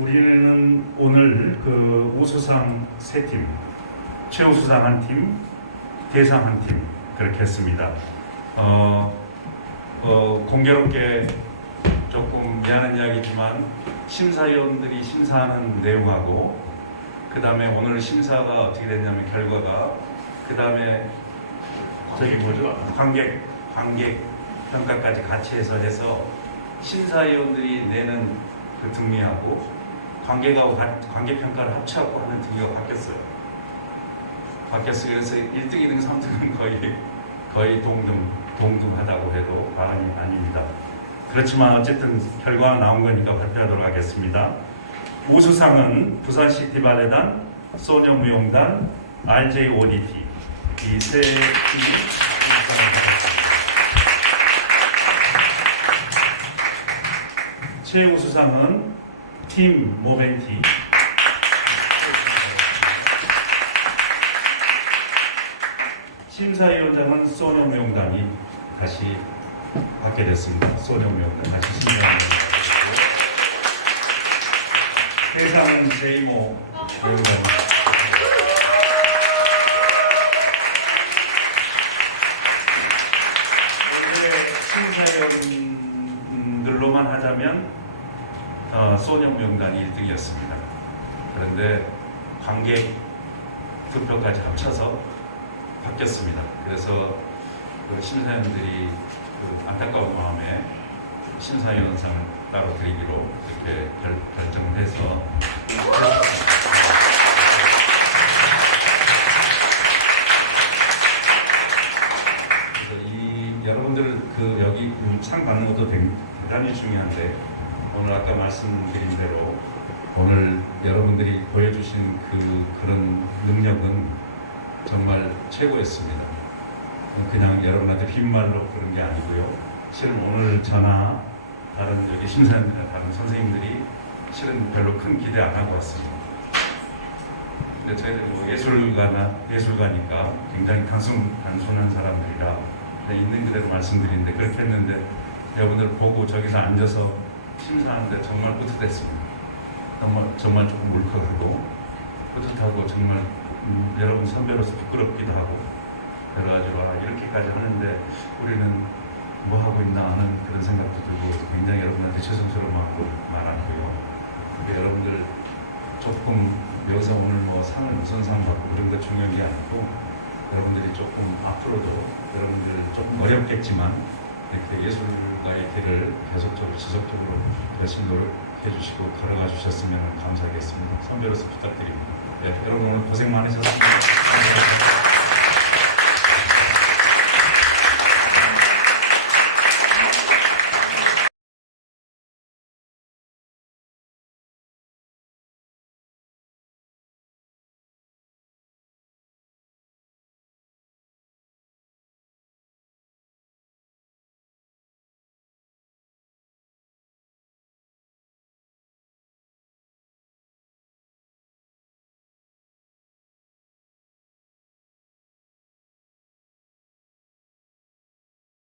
우리는 오늘 그 우수상 세 팀, 최우수상 한 팀, 대상 한 팀 그렇게 했습니다. 어, 어, 공교롭게 조금 미안한 이야기지만 심사위원들이 심사하는 내용하고 그 다음에 오늘 심사가 어떻게 됐냐면 결과가 그 다음에 저기 뭐죠 관객 관객 평가까지 같이 해서 해서 심사위원들이 내는 그 등미하고 관객하고 가- 관객 평가를 합쳐갖고 하는 등미가 바뀌었어요. 바뀌었어요. 그래서 1등, 2등, 3등은 거의 거의 동등 동등하다고 해도 과언이 아닙니다. 그렇지만 어쨌든 결과가 나온 거니까 발표하도록 하겠습니다. 우수상은 부산시티 발레단, 소녀무용단, RJODT 이세 팀이 최우 수상은 팀 모벤티. 심사위원장은 소녀무용단이 다시 받게 됐습니다. 소녀무용단 다시 됐고. 대상은 제이모 무용단 원래 심사위원들로만 하자면 어, 소녀무용단이 1등이었습니다. 그런데 관객 투표까지 합쳐서 바뀌었습니다. 그래서 그 심사위원들이 그 안타까운 마음에 심사위원상을 따로 드리기로 이렇게 결, 결정을 해서 그래서 이 여러분들 그 여기 그상 받는 것도 대- 대단히 중요한데 오늘 아까 말씀드린 대로 오늘 여러분들이 보여주신 그 그런 능력은 정말 최고였습니다. 그냥 여러분한테 빈말로 그런 게 아니고요. 실은 오늘 저나 다른 여기 심사위원 다른 선생님들이 실은 별로 큰 기대 안 하고 왔습니다. 근데 저희들 뭐 예술가나 예술가니까 굉장히 단순 단순한 사람들이라 있는 그대로 말씀드리는데 그렇게 했는데 여러분들 보고 저기서 앉아서 심사하는데 정말 뿌듯했습니다. 정말 정말 조금 울컥하고 뿌듯하고 정말 음, 여러분 선배로서 부끄럽기도 하고 여러 가지로 아, 이렇게까지 하는데 우리는 뭐 하고 있나 하는 그런 생각도 들고 굉장히 여러분한테 죄송스러움하고 말하고요. 근데 여러분들 조금 여기서 오늘 뭐 상을 무슨 상 받고 그런 거 중요한 게 아니고 여러분들이 조금 앞으로도 여러분들 조금 어렵겠지만 이렇게 예술가의 길을 계속적으로 지속적으로 열심히 노력해 주시고 걸어가 주셨으면 감사하겠습니다. 선배로서 부탁드립니다. 네, 여러분 오늘 고생 많으셨습니다.